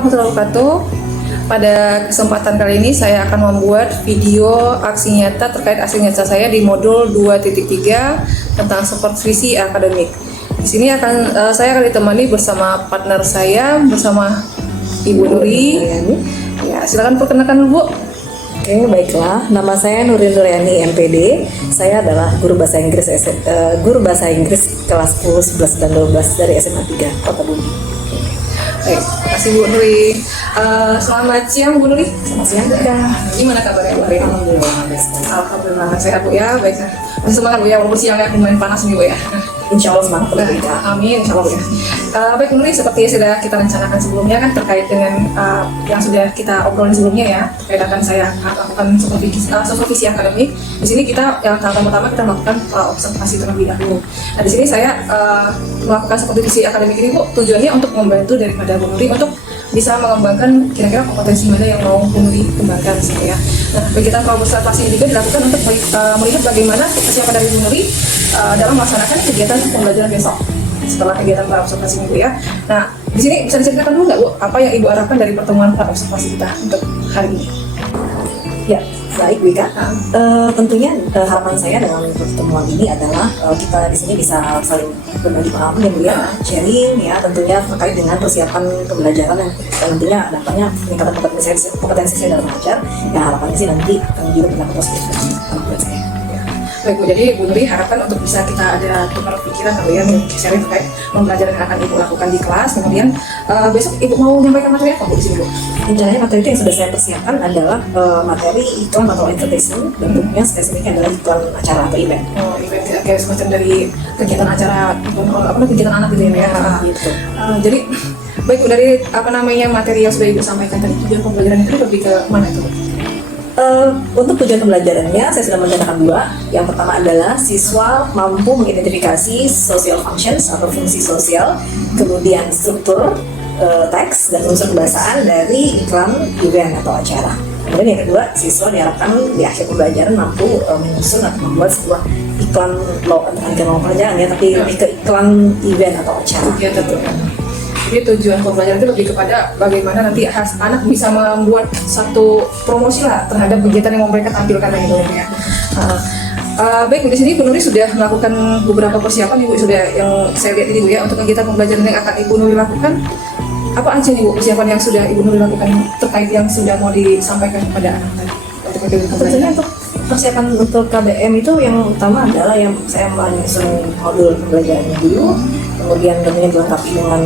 warahmatullahi wabarakatuh. Pada kesempatan kali ini saya akan membuat video aksi nyata terkait aksi nyata saya di modul 2.3 tentang supervisi akademik. Di sini saya akan ditemani bersama partner saya, bersama Ibu Nuri. Ya, silakan perkenalkan Bu. Oke, baiklah. Nama saya Nuri Nuryani MPD. Saya adalah guru bahasa Inggris kelas 10, 11 dan 12 dari SMA 3 Kota Bumi. Baik, terima kasih Bu Nuri. Selamat siang Bu Nuri. Selamat siang, Kak. Gimana kabarnya Bu Nuri? Alhamdulillah sehat Bu ya. Baik. Masih semangat Bu ya, walaupun siangnya lumayan panas nih Bu ya. Insya Allah semangat terus, Kak. Amin, insya Allah ya. Baik Nuri, seperti yang sudah kita rencanakan sebelumnya kan terkait dengan yang sudah kita obrolin sebelumnya ya, terkait akan saya lakukan supervisi akademik. Di sini kita yang pertama kita melakukan observasi terlebih dahulu. Nah di sini saya melakukan supervisi akademik ini Bu, tujuannya untuk membantu daripada Bu Nuri untuk bisa mengembangkan kira-kira kompetensi mana yang mau Bu Nuri kembangkan ya. Nah kegiatan observasi ini juga dilakukan untuk melihat bagaimana kesiapan dari Bu Nuri dalam melaksanakan kegiatan pembelajaran besok setelah kegiatan praobservasi Bu ya. Nah di sini bisa diceritakan dulu nggak Bu, apa yang Ibu harapkan dari pertemuan praobservasi kita untuk hari ini? Ya, baik Bu Ika. Tentunya harapan saya dengan pertemuan ini adalah kita di sini bisa saling berbagi pengalaman ya Bu ya, sharing ya, tentunya terkait dengan persiapan pembelajaran yang nantinya dampaknya peningkatan kompetensi saya dalam mengajar. Ya harapannya sih nanti juga berdampak positif buat saya. Baik Bu, jadi Bu Nuri harapkan untuk bisa kita ada tukar pikiran atau ya sharing terkait pembelajaran yang akan Ibu lakukan di kelas. Kemudian besok Ibu mau menyampaikan materi apa Bu di sini Bu? Rencananya materi itu yang sudah saya persiapkan adalah materi iklan atau advertising, bentuknya spesifiknya adalah iklan acara atau event. Oh, event kayak semacam dari kegiatan acara kegiatan anak gitu ya. Gitu. Jadi baik Bu, dari materi yang sudah Ibu sampaikan tadi, tujuan pembelajaran itu lebih ke mana itu Bu? Untuk tujuan pembelajarannya saya sudah merencanakan dua. Yang pertama adalah siswa mampu mengidentifikasi social functions atau fungsi sosial, kemudian struktur, teks dan unsur kebahasaan dari iklan, event atau acara. Kemudian yang kedua, siswa diharapkan di akhir pembelajaran mampu menyusun atau membuat sebuah iklan pelajaran ya, tapi lebih ke iklan event atau acara. Ya tentu. Jadi tujuan pembelajaran itu lebih kepada bagaimana nanti anak bisa membuat satu promosi lah terhadap kegiatan yang mau mereka tampilkan gitu ya. Baik, di sini Bu Nuri sudah melakukan beberapa persiapan Ibu sudah yang saya lihat ini Bu ya untuk kegiatan pembelajaran yang akan Ibu Nuri lakukan. Apa aja nih Bu persiapan yang sudah Ibu Nuri lakukan terkait yang sudah mau disampaikan kepada anak tadi? Tentunya untuk persiapan untuk KBM itu yang utama adalah yang saya menyusun modul pembelajarannya dulu, kemudian tentunya dilengkapi dengan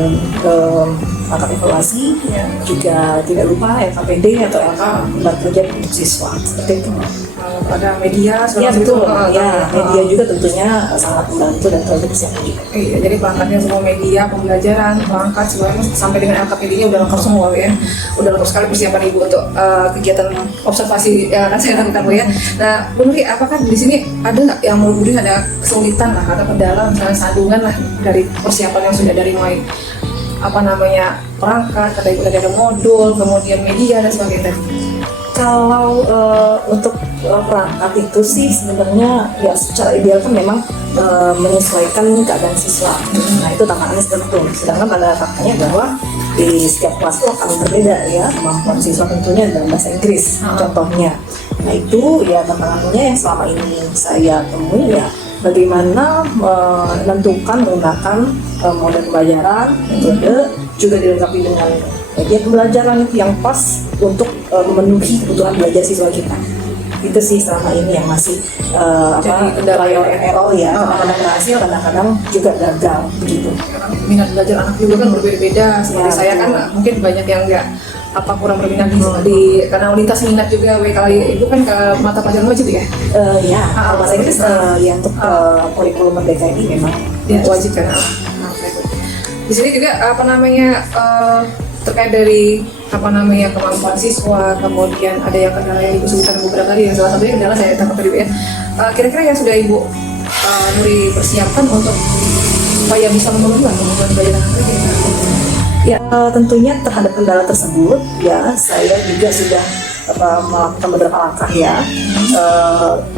perangkat evaluasi, juga tidak lupa LKPD atau LK lembar kerja untuk siswa seperti itu. Ada media, ya betul, media juga tentunya sangat membantu dan terlalu persiapan juga. Iya, jadi perangkatnya semua media, pembelajaran, perangkat semuanya sampai dengan LKPD-nya udah lengkap semua ya. Udah lengkap sekali persiapan Ibu untuk kegiatan observasi yang akan saya lakukan Bu ya. Nah, Bu Nuri, apakah di sini ada nggak yang menurut Bu Nuri ada kesulitan lah atau kendala misalnya sandungan lah dari persiapan yang sudah dari mulai perangkat, kata Ibu tadi ada modul, kemudian media dan sebagainya. Kalau untuk perangkat itu sih sebenarnya ya secara ideal kan memang menyesuaikan keadaan siswa. Nah itu tantangannya seperti itu. Sedangkan pada faktanya bahwa di setiap kelas itu akan berbeda ya kemampuan siswa tentunya dalam bahasa Inggris contohnya. Nah itu ya tantangannya yang selama ini saya temui ya bagaimana menentukan menggunakan model pembelajaran, metode juga dilengkapi dengan bagian pembelajaran yang pas untuk memenuhi kebutuhan belajar siswa kita. Itu sih selama ini yang masih trial and error ya, kadang-kadang berhasil, kadang-kadang juga gagal begitu. Minat belajar anak juga kan berbeda-beda. Seperti saya kan mungkin banyak yang nggak kurang berminat di karena lintas minat juga. Kalau Ibu kan ke mata pelajaran wajib ya? Bahasa Inggris ya untuk kurikulum Merdeka ini memang wajib kan. Di sini juga terkait dari kemampuan siswa, kemudian ada yang kendala yang Ibu sebutkan beberapa tadi, yang salah satunya kendala saya tangkap tadi ya. Kira-kira yang sudah Ibu Nuri persiapkan untuk supaya bisa memenuhi kebutuhan belajar anak-anak? Ya tentunya terhadap kendala tersebut ya saya juga sudah melakukan beberapa langkah ya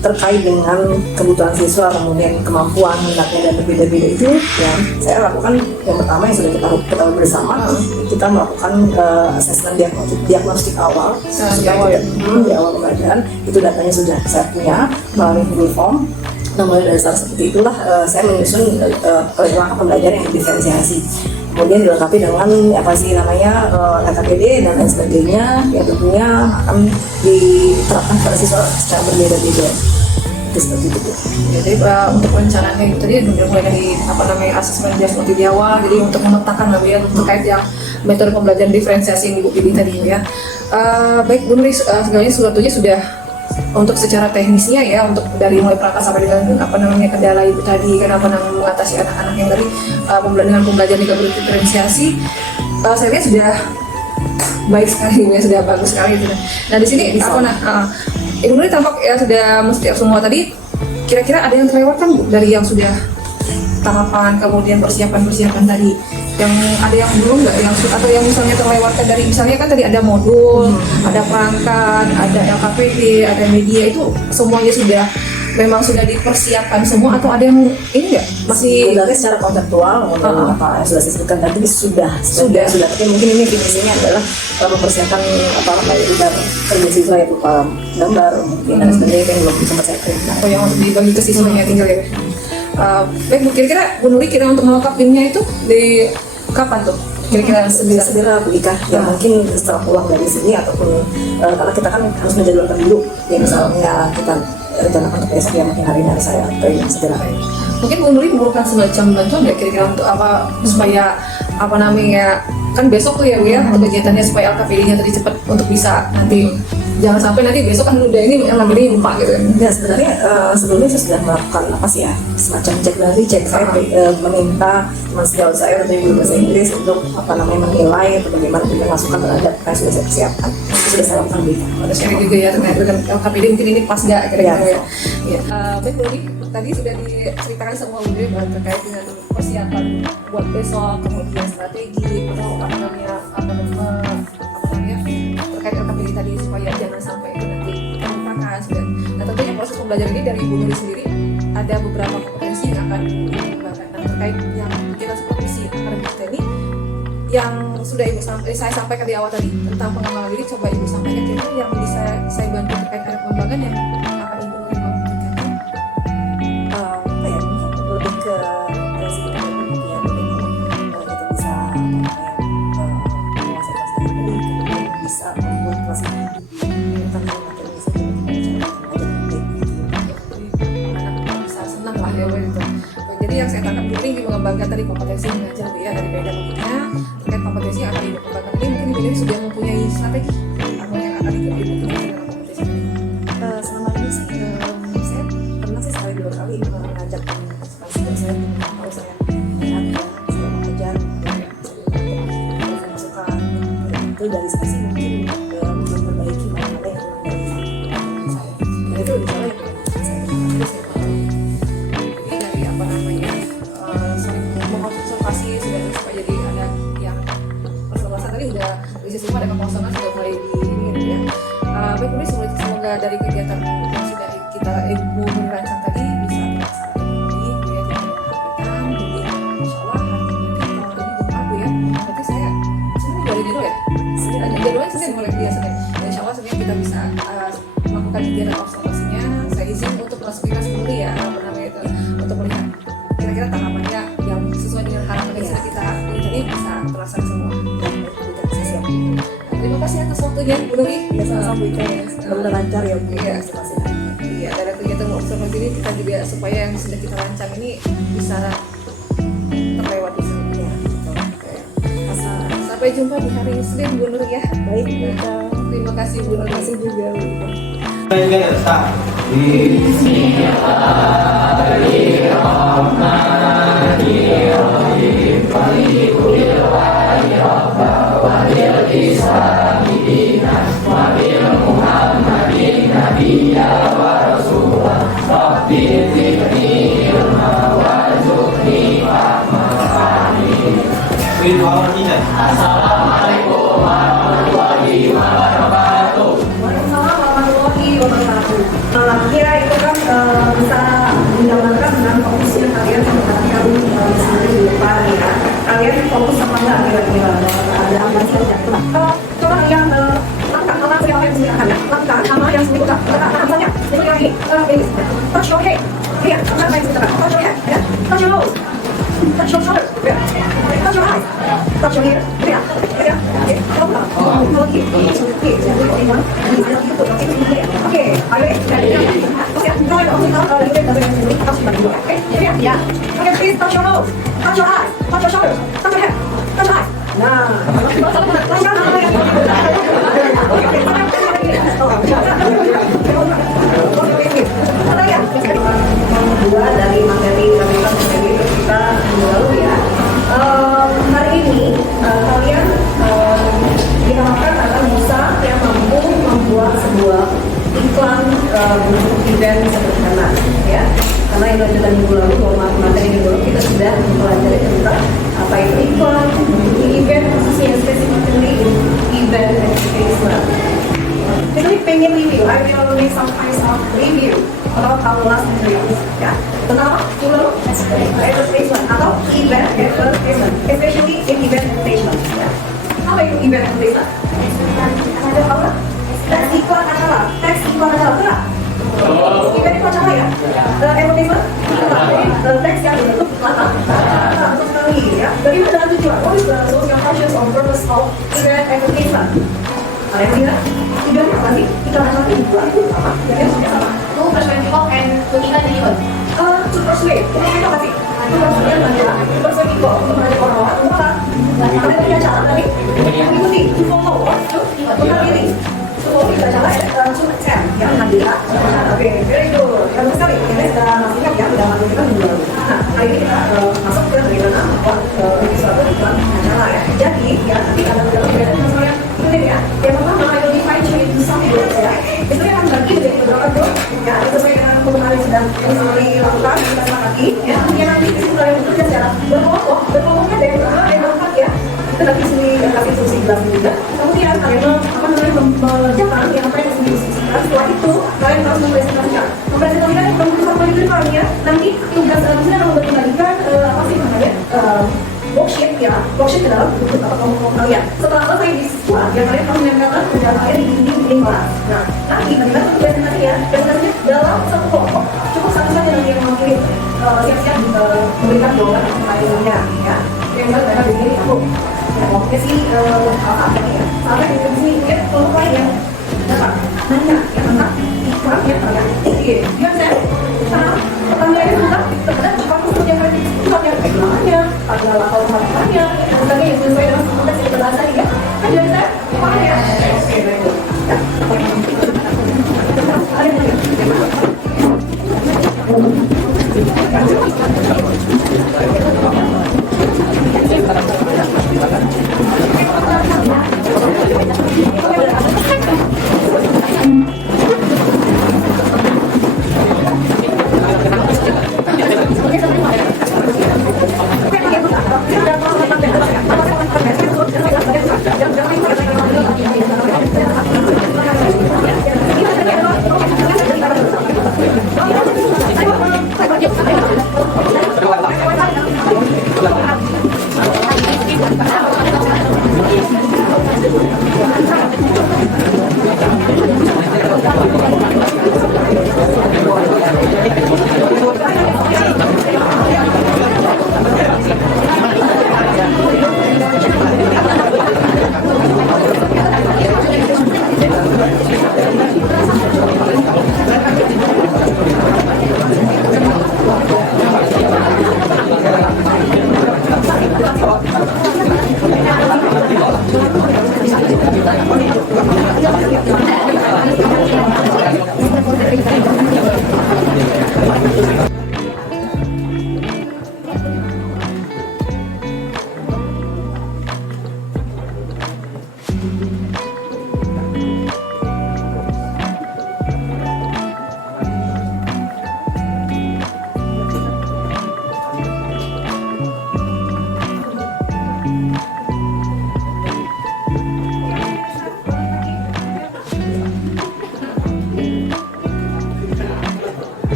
terkait dengan kebutuhan siswa, kemudian kemampuan minatnya dan berbeda-beda itu ya saya lakukan. Yang pertama yang sudah kita ketahui bersama, kita melakukan asesmen diagnostik awal di awal pembelajaran. Itu datanya sudah saya punya melalui Google Form. Nah, mulai dari saat seperti itulah saya menyusun langkah pembelajaran yang diferensiasi. Kemudian dilengkapi dengan apa sih namanya LKPD dan lain sebagainya yang tentunya akan diterapkan pada siswa secara berbeda-beda. Itu seperti itu. Jadi untuk rencananya itu tadi sudah mulai dari asesmen diagnostik di awal. Jadi untuk memetakan ya terkait yang metode pembelajaran diferensiasi yang Ibu pilih tadi ya. Baik Bu Nuri, segalanya sesuatunya sudah untuk secara teknisnya ya, untuk dari mulai perangkat sampai dengan kendala Ibu tadi, kenapa mengatasi anak-anak yang dari dengan pembelajaran diferensiasi, saya lihat sudah baik sekali ya, sudah bagus sekali gitu. Nah di sini Ibu Nuri tampak ya sudah mesti semua tadi. Kira-kira ada yang terlewatkan Bu dari yang sudah tahapan kemudian persiapan tadi, yang ada yang belum nggak, yang atau yang misalnya terlewatkan dari misalnya kan tadi ada modul, ada perangkat, ada LKPD, ada media, itu semuanya sudah memang sudah dipersiapkan semua atau ada yang ini nggak masih sebenarnya secara konseptual apa yang sudah saya sebutkan tadi sudah tapi mungkin ini finishingnya adalah mempersiapkan udah kerja siswa ya berupa gambar mungkin dan sebagainya yang belum sempat saya kerjakan atau yang dibagi ke siswanya tinggal ya. Baik Bu, kira-kira Bu Nuri untuk melengkapinya itu di kapan tuh? Kira-kira segera Bu Ika ya mungkin setelah pulang dari sini ataupun karena kita kan harus menjadwalkan dulu ya misalnya kita rencanakan untuk besok ya mungkin hari ini saya training segera. Mungkin Bu Nuri memerlukan semacam bantuan ya kira-kira untuk apa supaya kan besok tuh ya Bu ya untuk kegiatannya supaya LKPD-nya tadi cepat untuk bisa nanti jangan sampai nanti besok kan udah ini LKPD lupa gitu kan. Ya sebenarnya sebelumnya saya sudah melakukan semacam cek saya meminta teman sejauh saya atau ibu bahasa Inggris untuk menilai atau bagaimana masukan terhadap apa yang sudah saya persiapkan. Itu sudah saya lakukan di ada sharing juga ya terkait dengan LKPD mungkin ini pas nggak kira-kira ya. Baik Bu Nuri, tadi sudah diceritakan semua Bu Nuri terkait dengan persiapan buat besok, kemudian strategi atau terkait LKPD tadi supaya jangan sampai itu nanti terlupakan sudah. Nah tentunya proses pembelajaran ini dari Ibu Nuri sendiri ada beberapa kompetensi yang akan dikembangkan. Nah terkait yang kegiatan supervisi akademik ini yang sudah saya sampaikan di awal tadi tentang pengembangan diri, coba Ibu sampaikan kira-kira yang bisa saya bantu terkait dengan pengembangan yang akan Ibu Nuri bagikan. Lebih ke bisa membuat kelas ini bisa senang lah ya gitu. Jadi yang saya tangkap dulu ini mengembangkan tadi kompetensi mengajar ya dari beda bentuknya terkait kompetensi yang akan dikembangkan ini mungkin Ibu sudah mempunyai strategi apa yang akan dikembangkan dengan kompetensi ini. Selama ini saya pernah sekali 2 kali mengajak partisipasi dan saya kalau saya mengajar masukan itu dari sisi mungkin memperbaiki mana-mana yang dari saya. Nah itu misalnya jadi dari sering mengobservasi sudah supaya jadi ada yang perselesaian tadi udah di sistem ada kekosongan sudah mulai di ini gitu ya. Baik Bu, semoga dari kegiatan yang sudah kita Ibu merancang tadi bisa terlaksana dengan baik ya, tidak ada hambatan. Jadi insyaallah hari ini kalau tadi Jumat Bu ya, berarti saya sebenarnya dari dulu ya. Jadwalnya Senin mulai dia Senin. Insyaallah Senin kita bisa melakukan kegiatan observasinya. Saya izin untuk klasifikasi dulu ya itu untuk melihat kira-kira tahapannya yang sesuai dengan harapan yang sudah kita pilih tadi bisa terlaksana semua. saya siap. Terima kasih atas waktunya Bu Nuri. Ya sama-sama Bu Ika ya. Semoga lancar ya Bu. Iya, dari kegiatan observasi ini kita juga supaya yang sudah kita rancang ini bisa terlewati semuanya. Sampai jumpa di hari Senin Bu Nuri ya. Baik Bu Ika. Terima kasih Bu Nuri. Terima kasih juga Bu Ika. Assalamualaikum warahmatullahi wabarakatuh. fokusnya kalian menempatkan misalnya di depan ya, kalian fokus apa enggak kira-kira ada apa saja? Coba yang langkah yang saya sediakan ya, langkah sama yang saya buka. Misalnya, misalnya ini, touch your head, ya, apa yang saya katakan, touch your head, ya, touch your nose, touch your shoulder, ya, touch your eyes, touch your ear, ya, ya, oke, kalau gitu, oke, ayo, ya, oke, please touch your nose, touch your eyes, touch your shoulder, touch your head, touch your eyes. Nah, dua dari materi kita lalu ya. Hari ini kalian diharapkan akan bisa yang mampu membuat sebuah iklan untuk event sederhana ya. Karena yang lanjutan minggu lalu, materi minggu lalu kita sudah mempelajari tentang apa itu iklan, di event khususnya yang spesifikly event advertisement. Jadi pengen review, I will make some kind of review about our last materials. Ya, tentang apa? Minggu lalu advertisement atau event advertisement, especially in event advertisement. Ya. Apa itu event advertisement? Ada apa? Teks iklan acara, benar? Event itu acara ya? Advertisement? Jadi teks yang bentuk lama. Betul sekali ya. Bagaimana dengan tujuan? What is the social functions or purpose of event advertisement? Kalian lihat tujuannya apa sih? Iklan acara itu itu apa? To persuade people and to even the event. To persuade, itu apa sih? Itu maksudnya adalah to persuade people, untuk mengajak orang-orang untuk apa? Kalian punya acara tadi? Mengikuti, to follow, untuk pilih. So, kita acara to attend, yang hadir. Oke, very good. Bagus sekali. Kita sudah masih ingat ya, sudah kita minggu lalu. Nah, hari ini kita masuk ke bagaimana suatu iklan acara ya. Jadi, ya, nanti ada beberapa yang penting ya. Yang pertama, I will define you into some groups ya. Itu yang akan bagi menjadi beberapa grup ya, sesuai dengan kebutuhan yang sedang dilakukan, kita sepakati ya. Kemudian nanti kesimpulan itu secara berkelompoknya dari beberapa yang berempat ya. Itu nanti sini yang kasih instruksi di belakang juga. Kemudian kalian mengerjakan yang apa yang diinstruksikan. Setelah itu kalian harus mempresentasikan yang bersama di depannya. Nanti tugas kalian akan membagikan apa sih namanya worksheet ya, worksheet ke dalam bentuk atau kelompok kalian. Setelah selesai dibuat, ya kalian harus menempelkan kerjaan kalian di dinding kelas. Nah, nanti bagaimana untuk presentasi ya? Presentasinya dalam satu kelompok. Cukup satu saja nanti yang mewakili siap-siap memberikan jawaban pertanyaannya ya. Yang mereka begini aku. Ya, kelompoknya sih apa ya? Sampai di sini ya kelompok lain yang dapat nanya ya tentang iklan yang kalian tinggi. Ya saya, pertanyaannya tentang terhadap apa yang kalian iklan yang iklannya, ada lakau makanannya, dan sebagainya yang sesuai dengan konteks yang kita bahas tadi ya. Kan jadi saya paham ya. Oke, baik. Ya. Ada yang lain?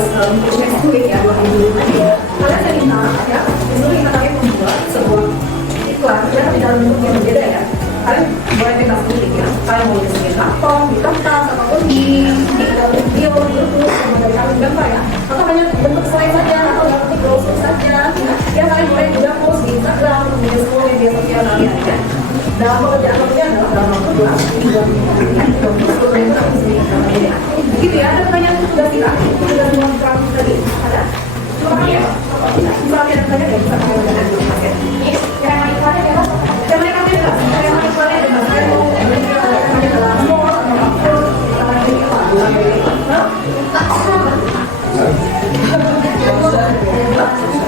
ujian kulik ya 2005 ya. Kalian saya minta ya, disuruh minta kalian membuat sebuah iklan ya di dalam bentuk yang berbeda ya. Kalian boleh bebas kulik ya. Kalian mau di laptop, di kertas, ataupun di dalam video, di YouTube, sama dari kalian gambar ya. Atau hanya bentuk slide saja atau bentuk browser saja. Ya kalian boleh juga post di Instagram, kemudian semua media sosial kalian ya. Dalam pekerjaan kalian adalah dalam waktu 2 minggu gitu ya. Ada pertanyaan sudah tidak? Sudah semua terang tadi ada? Cuma ya, misalnya ada tanya nggak bisa kalian lihat dulu mas ya. Yang iklannya ya, yang iklannya jelas, yang iklannya jelas. Saya mau iklannya dalam mall, apapun, iklannya ini apa? Bukan dari iklan.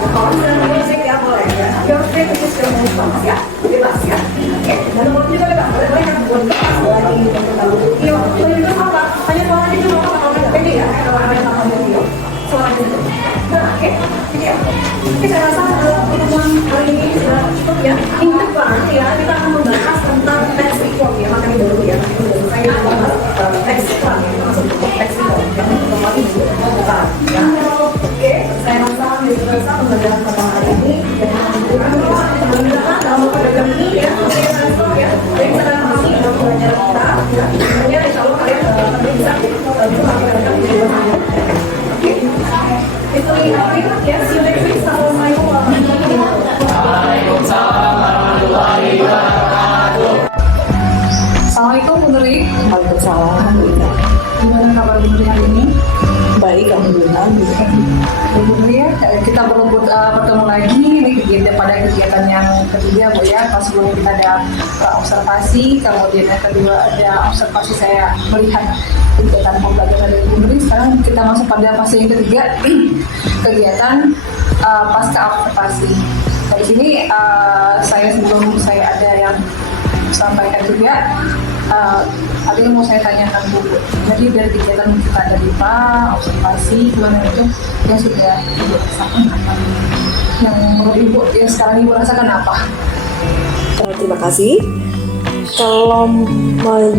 Kalau misalnya musik ya boleh ya. Your favorite is your most famous ya, bebas ya. Oke, dan nomor juga bebas. Boleh kan buat bebas lagi untuk lalu. Iya, itu apa? Hanya suaranya itu apa? Kalau nggak pede ya, kalau ada yang sama video, suaranya itu. Nah, oke, ya. Oke, saya rasa pertemuan hari ini sudah cukup ya. Minggu depan ya kita akan membahas tentang tax reform ya, materi baru ya. Saya akan membahas tax reform ya, maksud tax reform yang kembali bukan ya. Oke, saya rasa bisa pembelajaran pada hari ini dan mudah-mudahan dalam program ini ya, saya rasa ya, kalian bisa memahami dalam pembelajaran kita ya. Kemudian insya Allah kalian bisa mengajarkan di luar. Oke, itu ya. See you next week. Assalamualaikum warahmatullahi wabarakatuh. Assalamualaikum Bu Nuri. Waalaikumsalam. Alhamdulillah. Gimana kabar Bu Nuri hari ini? Baik, alhamdulillah. Bu Nuri ya, kita bertemu lagi nih pada kegiatan yang ketiga Bu ya. Pas sebelumnya kita ada observasi, kemudian yang kedua ada observasi saya melihat kegiatan pembelajaran dari Bu Nuri. Sekarang kita masuk pada fase yang ketiga, kegiatan pasca observasi. Dari sini sebelum saya ada yang sampaikan juga, ada yang mau saya tanyakan Bu. Jadi dari kegiatan kita ada IPA, observasi, gimana itu yang sudah Ibu rasakan apa? Yang menurut Ibu yang sekarang Ibu rasakan apa? Terima kasih. Kalau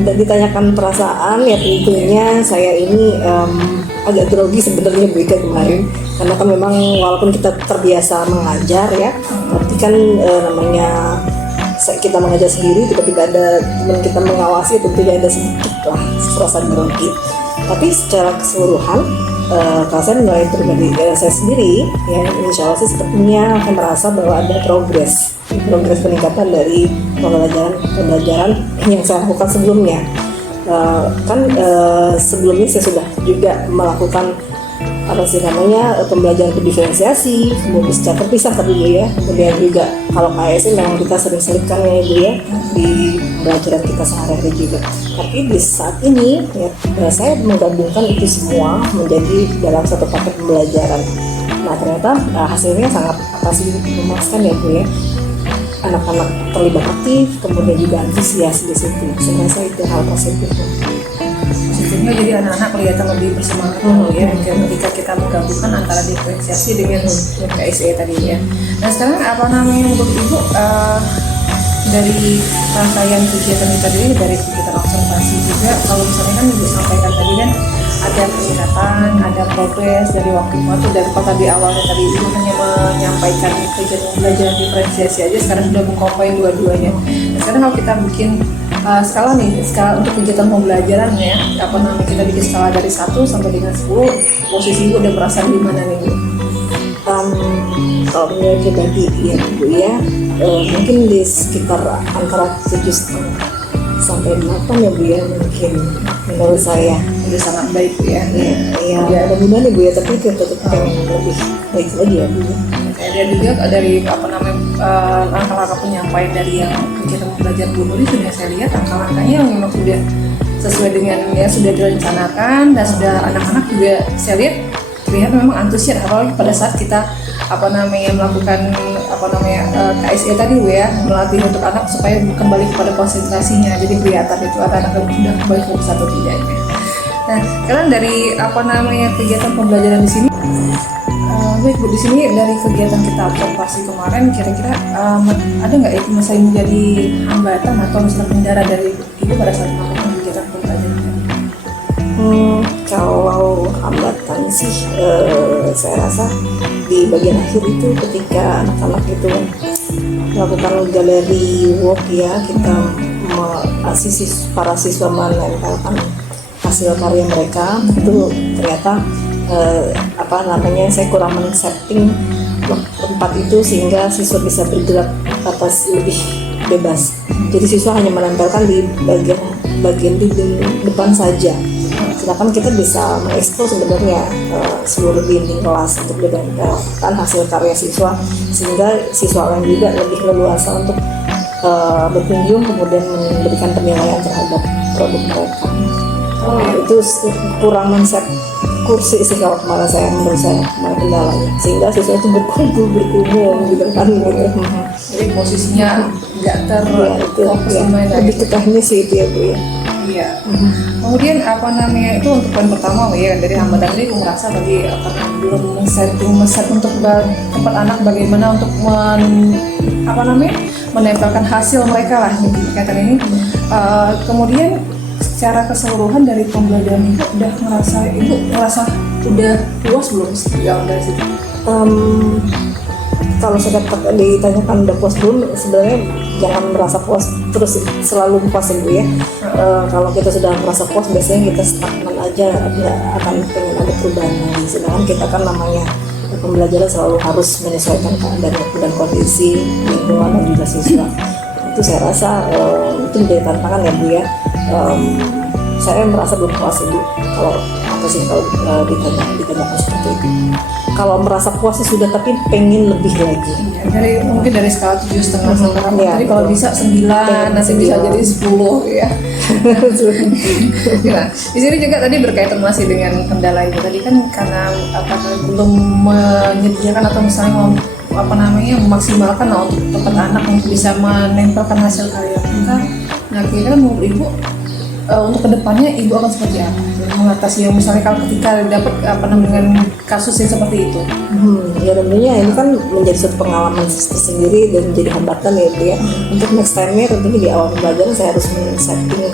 ditanyakan perasaan ya tentunya saya ini agak grogi sebenarnya Bu Ika kemarin, karena kan memang walaupun kita terbiasa mengajar ya, tapi kan namanya kita mengajar sendiri, tiba-tiba ada teman kita mengawasi, tentunya ada sedikit lah rasa grogi. Tapi secara keseluruhan, kalau saya menilai pribadi saya sendiri, ya insya Allah sih sepertinya akan merasa bahwa ada progres peningkatan dari pembelajaran yang saya lakukan sebelumnya. Sebelumnya saya sudah juga melakukan pembelajaran berdiferensiasi, kemudian secara terpisah tadi Bu ya. Kemudian juga kalau KSN memang kita sering selipkan ya Bu ya di pembelajaran kita sehari-hari juga. Tapi di saat ini ya, saya menggabungkan itu semua menjadi dalam satu paket pembelajaran. Nah ternyata hasilnya sangat memuaskan ya Bu ya. Anak-anak terlibat aktif, kemudian juga antusias di situ. Saya rasa itu hal positif. Sebetulnya jadi anak-anak kelihatan lebih bersemangat ya ketika kita menggabungkan antara diferensiasi dengan KSE tadi ya. Nah sekarang apa namanya menurut Ibu dari rangkaian kegiatan kita dulu, dari kegiatan observasi juga, kalau misalnya kan Ibu sampaikan tadi kan ada peningkatan, ada progres dari waktu ke waktu, dan kalau tadi awalnya tadi Ibu hanya menyampaikan kegiatan belajar diferensiasi aja, sekarang sudah mengcombine dua-duanya. Nah, sekarang kalau kita bikin skala untuk kegiatan pembelajaran ya, kita bikin skala dari 1 sampai dengan 10, posisi Ibu udah merasa di mana nih Bu? Kalau menurut pribadi ya Bu ya, mungkin di sekitar antara 7,5 sampai 8 ya Bu ya, mungkin menurut saya Udah sangat baik Bu ya. Ya mudah-mudahan ya Bu ya, tapi tetap pengen lebih baik lagi ya Bu. Dan juga dari langkah-langkah penyampaian dari yang kegiatan pembelajaran Bu Nuri, sudah saya lihat langkah-langkahnya memang sudah sesuai dengan yang sudah direncanakan, dan sudah anak-anak juga saya lihat terlihat memang antusias, apalagi pada saat kita melakukan KSE tadi Bu ya, melatih untuk anak supaya kembali kepada konsentrasinya. Jadi kelihatan itu anak-anak sudah kembali fokus atau tidaknya. Nah, sekarang dari kegiatan pembelajaran di sini, baik Bu, di sini dari kegiatan kita observasi kemarin, kira-kira ada nggak itu misalnya menjadi hambatan atau misalnya kendara dari Ibu pada saat melakukan kegiatan pembelajaran tadi? Kalau hambatan sih saya rasa di bagian akhir itu ketika anak-anak itu melakukan galeri work ya, kita para siswa menempelkan hasil karya mereka itu ternyata saya kurang men-setting tempat itu sehingga siswa bisa bergerak atas lebih bebas. Jadi siswa hanya menempelkan di bagian dinding depan saja. Sedangkan kita bisa mengeksplor sebenarnya seluruh dinding kelas untuk menempelkan hasil karya siswa, sehingga siswa lain juga lebih leluasa untuk berkunjung kemudian memberikan penilaian terhadap produk mereka. Itu kurang men-set kursi sih kalau menurut saya kendalanya, sehingga siswa itu berkumpul gitu kan. Jadi posisinya nggak terfokus ya, main lebih ke teknis sih itu ya Bu ya. Iya. Kemudian itu untuk poin pertama ya, dari hambatan ini aku merasa tadi karena belum men-set untuk tempat anak bagaimana untuk menempelkan hasil mereka lah di kegiatan ini. Kemudian secara keseluruhan dari pembelajaran ibu merasa udah puas belum dari situ? Kalau saya ditanyakan udah puas belum, sebenarnya jangan merasa puas terus selalu puas ya Bu ya. Kalau kita sudah merasa puas biasanya kita stagnan aja, nggak akan pengen ada perubahan lagi. Sedangkan kita kan namanya pembelajaran selalu harus menyesuaikan keadaan dan kondisi lingkungan dan juga siswa. Itu saya rasa itu menjadi tantangan ya Bu ya. Saya merasa belum puas Bu kalau ditanyakan seperti itu. Kalau merasa puas sih sudah, tapi pengen lebih lagi. Ya, mungkin dari skala 7,5 sampai ya, tadi kalau bisa 9, nanti bisa jadi 10 ya. Nah, di sini juga tadi berkaitan masih dengan kendala itu tadi kan, karena belum menyediakan atau misalnya memaksimalkan untuk tempat anak untuk bisa menempelkan hasil karya mereka. Nah, kira-kira menurut Ibu untuk kedepannya Ibu akan seperti apa mengatasi yang misalnya kalau ketika dapat dengan kasus yang seperti itu? Ya tentunya ini kan menjadi suatu pengalaman tersendiri dan menjadi hambatan ya Bu ya. Untuk next time-nya tentunya di awal pembelajaran saya harus men-setting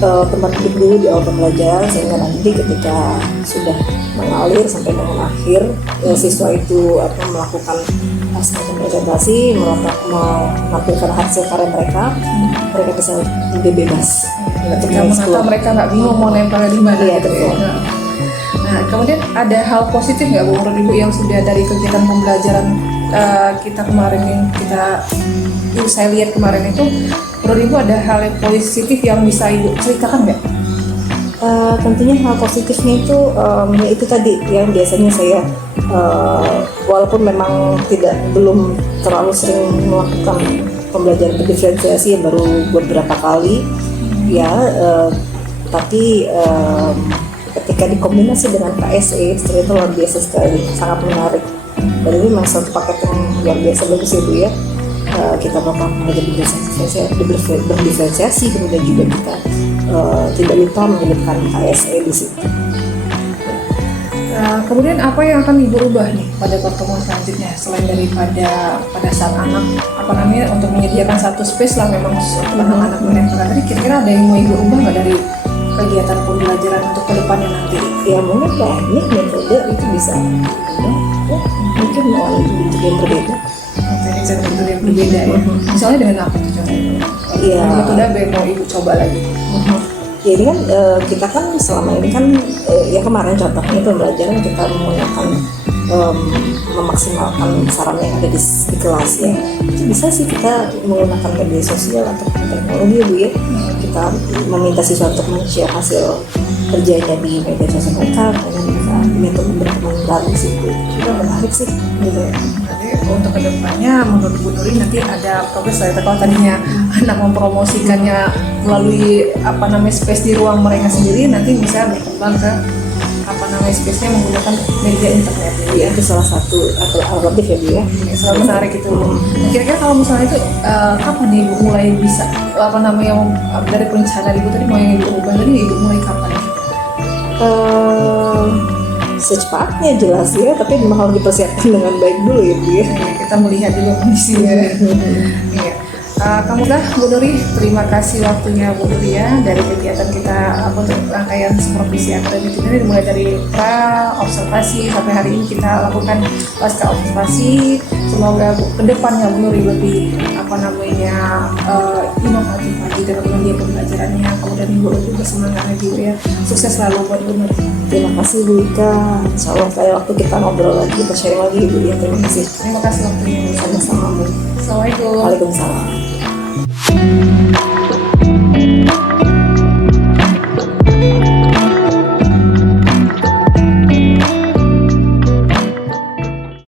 tempat duduk dulu di awal pembelajaran, sehingga nanti ketika sudah mengalir sampai dengan akhir siswa itu melakukan semacam presentasi, menampilkan hasil karya mereka bisa lebih bebas. Ketika menata mereka nggak bingung mau nempelnya di mana gitu ya. Nah, kemudian ada hal positif nggak Bu menurut Ibu yang sudah dari kegiatan pembelajaran kita kemarin yang saya lihat kemarin itu, menurut Ibu ada hal yang positif yang bisa Ibu ceritakan nggak? Tentunya hal positifnya itu tadi yang biasanya saya walaupun memang belum terlalu sering melakukan pembelajaran berdiferensiasi, baru beberapa kali ya, tapi ketika dikombinasi dengan KSE ternyata luar biasa sekali, sangat menarik. Dan ini memang satu paket yang luar biasa bagus ya Bu ya. Kita melakukan belajar berdiferensiasi, kemudian juga kita tidak lupa menyebutkan KSE di situ. Kemudian apa yang akan Ibu ubah nih pada pertemuan selanjutnya selain daripada pada saat anak untuk menyediakan satu space lah memang anak-anak menempelkan tadi, kira-kira ada yang mau Ibu ubah nggak dari kegiatan pembelajaran untuk kedepannya nanti? Ya mungkin teknik metode itu bisa mungkin mau bentuk yang berbeda. Teknik dan metode yang berbeda ya. Misalnya dengan apa tuh contohnya? Iya. Metode apa yang mau Ibu coba lagi? Ya ini kan kita kan selama ini kan ya kemarin contohnya pembelajaran kita menggunakan memaksimalkan sarana yang ada di kelas ya. Itu bisa sih kita menggunakan media sosial atau teknologi ya Bu ya. Kita meminta siswa untuk men-share hasil kerjanya di media sosial mereka, kemudian bisa metode berkembang dari situ. Itu menarik sih gitu ya. Untuk kedepannya menurut Bu Nuri nanti ada progres lah. Kalau tadinya anak mempromosikannya melalui space di ruang mereka sendiri, nanti bisa berkembang ke space-nya menggunakan media internet. Ya, itu salah satu alternatif ya Bu ya. Selalu menarik itu. Nah, kira-kira kalau misalnya itu kapan nih Ibu mulai bisa dari perencanaan Ibu tadi mau yang Ibu ubah tadi, Ibu mulai kapan? Secepatnya jelas ya, tapi memang harus dipersiapkan dengan baik dulu ya Bu ya. Kita melihat dulu kondisinya. Iya. Kamulah Bu Nuri, terima kasih waktunya Bu Nuri ya dari kegiatan kita untuk rangkaian supervisi akademik ini dimulai dari pra observasi sampai hari ini kita lakukan pasca observasi. Semoga ke depannya Bu Nuri lebih inovatif lagi dalam media pembelajarannya. Kemudian Ibu juga semangat lagi Bu ya. Sukses selalu buat Bu Nuri. Terima kasih Bu Ika. Insya Allah pada waktu kita ngobrol lagi, kita sharing lagi Bu ya. Terima kasih. Terima kasih waktunya Bu. Sama-sama Bu. Assalamualaikum. Waalaikumsalam.